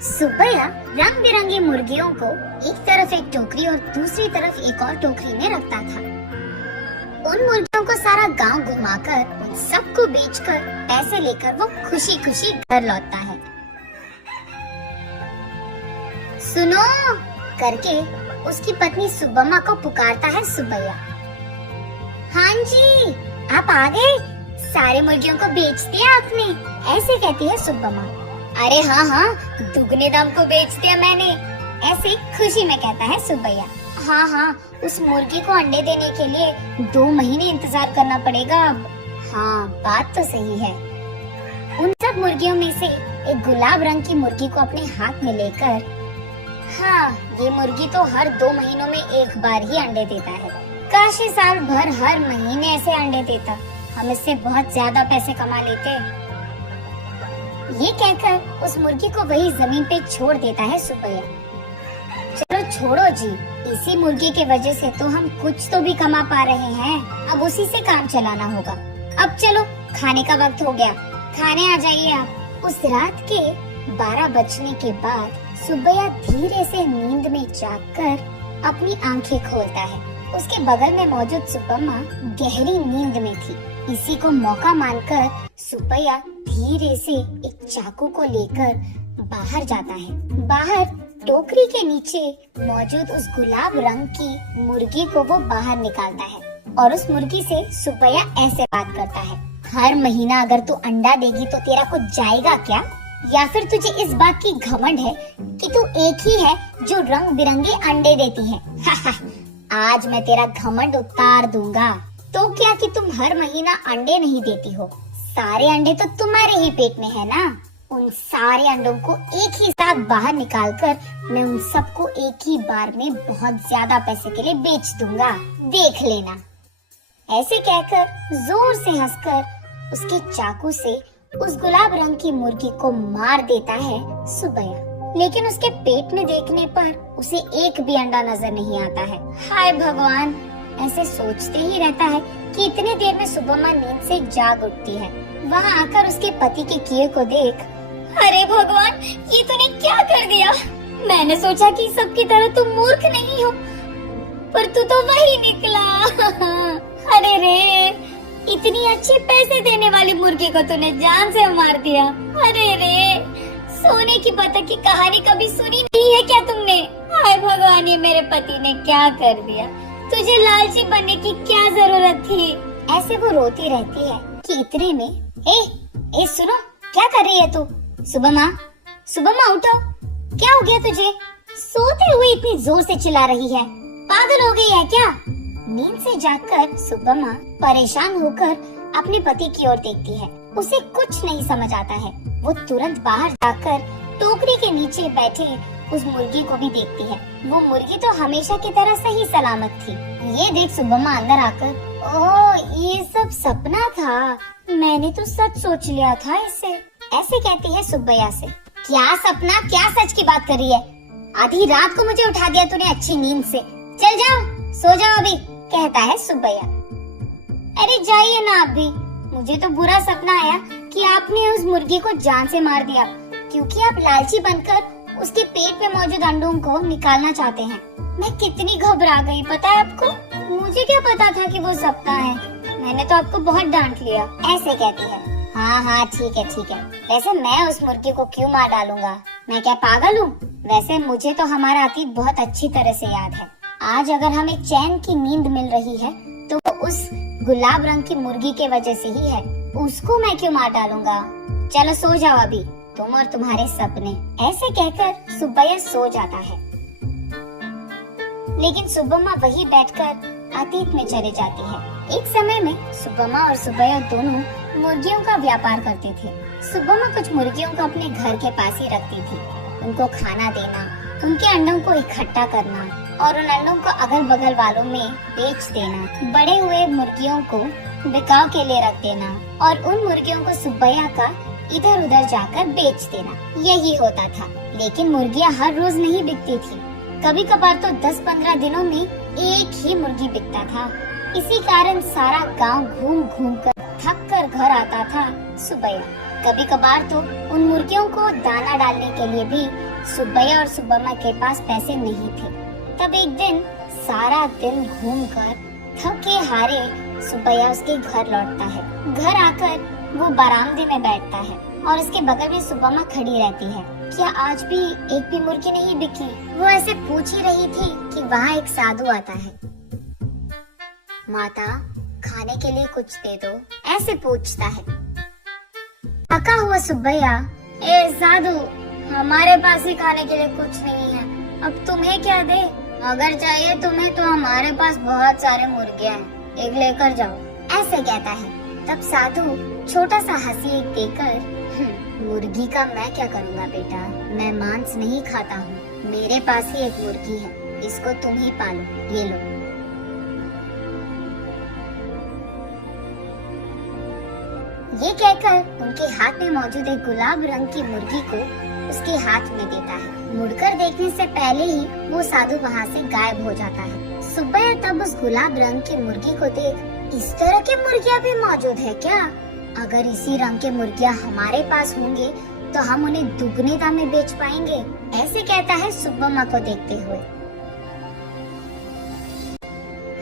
सुबैया रंग बिरंगी मुर्गियों को एक तरफ एक टोकरी और दूसरी तरफ एक और टोकरी में रखता था। उन मुर्गियों को सारा गांव घुमाकर उन सबको बेचकर पैसे लेकर वो खुशी खुशी घर लौटता है। सुनो करके उसकी पत्नी सुबम्मा को पुकारता है सुबैया। हाँ जी, आप आ गए? सारे मुर्गियों को बेच दिया आपने? ऐसे कहती है सुबम्मा। अरे हाँ हाँ, दुगने दाम को बेच दिया मैंने, ऐसे खुशी में कहता है सुबैया। हाँ हाँ, उस मुर्गी को अंडे देने के लिए 2 महीने इंतजार करना पड़ेगा अब। हाँ, बात तो सही है। उन सब मुर्गियों में से एक गुलाब रंग की मुर्गी को अपने हाथ में लेकर, हाँ, ये मुर्गी तो हर 2 महीनों में एक बार ही अंडे देता है। काश ये साल भर हर महीने ऐसे अंडे देता, हम इससे बहुत ज्यादा पैसे कमा लेते। ये कहकर उस मुर्गी को वही जमीन पे छोड़ देता है सुबैया। चलो छोड़ो जी, इसी मुर्गी के वजह से तो हम कुछ तो भी कमा पा रहे हैं, अब उसी से काम चलाना होगा। अब चलो, खाने का वक्त हो गया, खाने आ जाइए आप। उस रात के 12 बजने के बाद सुबैया धीरे से नींद में जागकर अपनी आंखें खोलता है। उसके बगल में मौजूद सुबम्मा गहरी नींद में थी। इसी को मौका मानकर सुबैया धीरे से एक चाकू को लेकर बाहर जाता है। बाहर टोकरी के नीचे मौजूद उस गुलाब रंग की मुर्गी को वो बाहर निकालता है और उस मुर्गी से सुबैया ऐसे बात करता है। हर महीना अगर तू अंडा देगी तो तेरा कुछ जाएगा क्या? या फिर तुझे इस बात की घमंड है कि तू एक ही है जो रंग बिरंगे अंडे देती है? आज मैं तेरा घमंड उतार दूंगा। तो क्या कि तुम हर महीना अंडे नहीं देती हो, सारे अंडे तो तुम्हारे ही पेट में है ना। उन सारे अंडों को एक ही साथ बाहर निकालकर मैं उन सबको एक ही बार में बहुत ज्यादा पैसे के लिए बेच दूंगा, देख लेना। ऐसे कहकर जोर से हंसकर उसके चाकू से उस गुलाब रंग की मुर्गी को मार देता है सुबैया। लेकिन उसके पेट में देखने पर उसे एक भी अंडा नजर नहीं आता है। हाय भगवान, ऐसे सोचते ही रहता है कि इतने देर में सुबम्मा नींद से जाग उठती है। वहाँ आकर उसके पति के किए को देख, अरे भगवान, ये तूने क्या कर दिया? मैंने सोचा कि सबकी तरह तुम मूर्ख नहीं हो, पर तू तो वही निकला। अरे रे, इतनी अच्छी पैसे देने वाली मुर्गी को तूने जान से मार दिया। अरे रे, सोने की बतख की कहानी कभी सुनी नहीं है क्या तुमने? हाय भगवान, ये मेरे पति ने क्या कर दिया? तुझे लालची बनने की क्या जरूरत थी? ऐसे वो रोती रहती है कि इतने में ए सुनो, क्या कर रही है तू? सुबम्मा, सुबम्मा उठो, क्या हो गया तुझे? सोते हुए इतनी जोर से चिल्ला रही है, पागल हो गई है क्या? नींद से जागकर सुबम्मा परेशान होकर अपने पति की ओर देखती है। उसे कुछ नहीं समझ आता है। वो तुरंत बाहर जाकर टोकरी के नीचे बैठे उस मुर्गी को भी देखती है। वो मुर्गी तो हमेशा की तरह सही सलामत थी। ये देख सुबम्मा अंदर आकर, ओह, ये सब सपना था, मैंने तो सच सोच लिया था इसे। ऐसे कहती है सुबैया से। क्या सपना, क्या सच की बात कर रही है? आधी रात को मुझे उठा दिया तूने अच्छी नींद से। चल जाओ, सो जाओ अभी, कहता है सुबैया। अरे जाइए ना आप भी, मुझे तो बुरा सपना आया कि आपने उस मुर्गी को जान से मार दिया, क्योंकि आप लालची बनकर उसके पेट में मौजूद अंडों को निकालना चाहते हैं। मैं कितनी घबरा गई पता है आपको? मुझे क्या पता था कि वो सपना है, मैंने तो आपको बहुत डांट लिया। ऐसे कहती है। हाँ हाँ, ठीक है ठीक है, वैसे मैं उस मुर्गी को क्यों मार डालूंगा, मैं क्या पागल हूँ? वैसे मुझे तो हमारा अतीत बहुत अच्छी तरह से याद है। आज अगर हमें चैन की नींद मिल रही है तो वो उस गुलाब रंग की मुर्गी के वजह से ही है, उसको मैं क्यों मार डालूंगा? चलो सो जाओ अभी, तुम और तुम्हारे सपने। ऐसे कहकर सुबैया सो जाता है। लेकिन सुबम्मा वही बैठकर अतीत में चले जाती है। एक समय में सुबम्मा और सुबैया दोनों मुर्गियों का व्यापार करते थे। सुबम्मा कुछ मुर्गियों को अपने घर के पास ही रखती थी। उनको खाना देना, उनके अंडों को इकट्ठा करना और उन अंडों को अगल बगल वालों में बेच देना, बड़े हुए मुर्गियों को बिकाव के लिए रख देना और उन मुर्गियों को सुबैया का इधर उधर जाकर बेच देना, यही होता था। लेकिन मुर्गियां हर रोज नहीं बिकती थी, कभी कभार तो 10-15 दिनों में एक ही मुर्गी बिकता था। इसी कारण सारा गांव घूम घूम कर थक कर घर आता था सुबैया। कभी कभार तो उन मुर्गियों को दाना डालने के लिए भी सुब्बैया और सुब्बम्मा के पास पैसे नहीं थे। तब एक दिन सारा दिन घूमकर थके हारे सुब्बैया उसके घर लौटता है। घर आकर वो बरामदे में बैठता है और उसके बगल में सुब्बम्मा खड़ी रहती है। क्या आज भी एक भी मुर्गी नहीं बिकी? वो ऐसे पूछ ही रही थी कि वहाँ एक साधु आता है। माता, खाने के लिए कुछ दे दो, ऐसे पूछता है। थका हुआ सुब्बैया, ए साधु, हमारे पास ही खाने के लिए कुछ नहीं है, अब तुम्हें क्या दे? अगर चाहिए तुम्हें तो हमारे पास बहुत सारे मुर्गे हैं, एक लेकर जाओ, ऐसे कहता है। तब साधु छोटा सा हंसी एक देकर, मुर्गी का मैं क्या करूँगा बेटा, मैं मांस नहीं खाता हूँ, मेरे पास ही एक मुर्गी है, इसको तुम ही पालो, ये लो। ये कहकर उनके हाथ में मौजूद एक गुलाब रंग की मुर्गी को उसके हाथ में देता है। मुड़कर देखने से पहले ही वो साधु वहाँ से गायब हो जाता है। सुब्बैया तब उस गुलाब रंग की मुर्गी को देख, इस तरह की मुर्गियाँ भी मौजूद है क्या? अगर इसी रंग के मुर्गियाँ हमारे पास होंगे तो हम उन्हें दुगने दाम में बेच पाएंगे, ऐसे कहता है सुब्बम्मा को देखते हुए।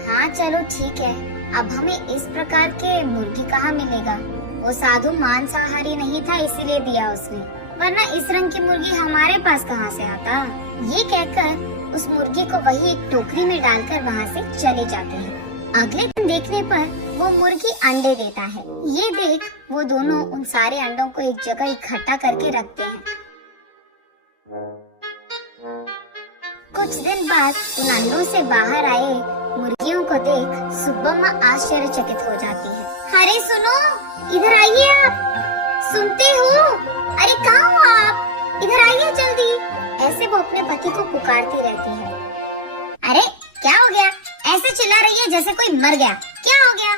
हाँ चलो ठीक है, अब हमें इस प्रकार के मुर्गी कहाँ मिलेगा? वो साधु मांसाहारी नहीं था इसीलिए दिया उसने, वरना इस रंग की मुर्गी हमारे पास कहाँ से आता? ये कहकर उस मुर्गी को वही एक टोकरी में डालकर वहाँ से चले जाते हैं। अगले दिन देखने पर वो मुर्गी अंडे देता है। ये देख वो दोनों उन सारे अंडों को एक जगह इकट्ठा करके रखते हैं। कुछ दिन बाद उन अंडों से बाहर आए मुर्गियों को देख सुब्बम्मा आश्चर्यचकित हो जाती है। अरे सुनो, इधर आइए आप, सुनते हो? अरे कहाँ हो आप? इधर आइए जल्दी, ऐसे वो अपने पति को पुकारती रहती है। अरे क्या हो गया? ऐसे चिल्ला रही है जैसे कोई मर गया, क्या हो गया?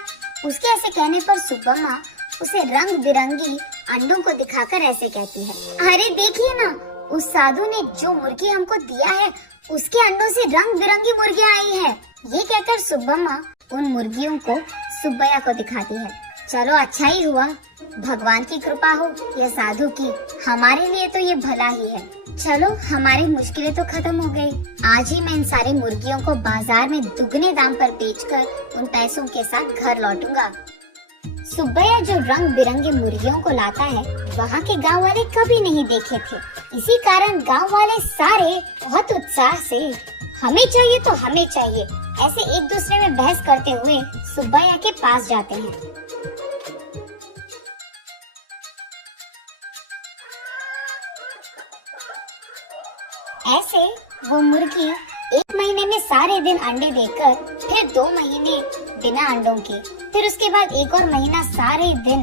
उसके ऐसे कहने पर सुब्बम्मा उसे रंग बिरंगी अंडों को दिखाकर ऐसे कहती है, अरे देखिए ना, उस साधु ने जो मुर्गी हमको दिया है उसके अंडों से रंग बिरंगी मुर्गियाँ आई है। ये कहकर सुब्बम्मा उन मुर्गियों को सुब्बैया को दिखाती है। चलो अच्छा ही हुआ, भगवान की कृपा हो या साधु की, हमारे लिए तो ये भला ही है। चलो हमारी मुश्किलें तो खत्म हो गई। आज ही मैं इन सारी मुर्गियों को बाजार में दुगने दाम पर बेचकर उन पैसों के साथ घर लौटूंगा। सुब्बैया जो रंग बिरंगे मुर्गियों को लाता है वहाँ के गांव वाले कभी नहीं देखे थे। इसी कारण गांव वाले सारे बहुत उत्साह से हमें चाहिए तो हमें चाहिए ऐसे एक दूसरे में बहस करते हुए सुब्बैया के पास जाते हैं। ऐसे वो मुर्गी एक महीने में सारे दिन अंडे देकर, फिर 2 महीने बिना अंडों के, फिर उसके बाद एक और महीना सारे दिन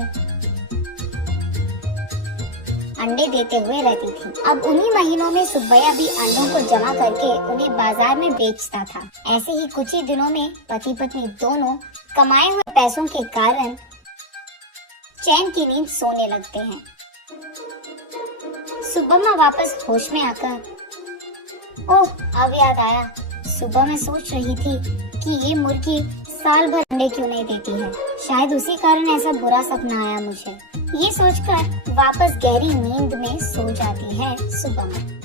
अंडे देते हुए रहती थी। अब उन्हीं महीनों में सुब्बैया भी अंडों को जमा करके उन्हें बाजार में बेचता था। ऐसे ही कुछ ही दिनों में पति पत्नी दोनों कमाए हुए पैसों के कारण चैन की नींद सोने लगते हैं। सुब्बम्मा वापस होश में आकर, ओह अब याद आया, सुबह मैं सोच रही थी कि ये मुर्गी साल भर अंडे क्यों नहीं देती है, शायद उसी कारण ऐसा बुरा सपना आया मुझे। ये सोचकर वापस गहरी नींद में सो जाती है सुब्बम्मा।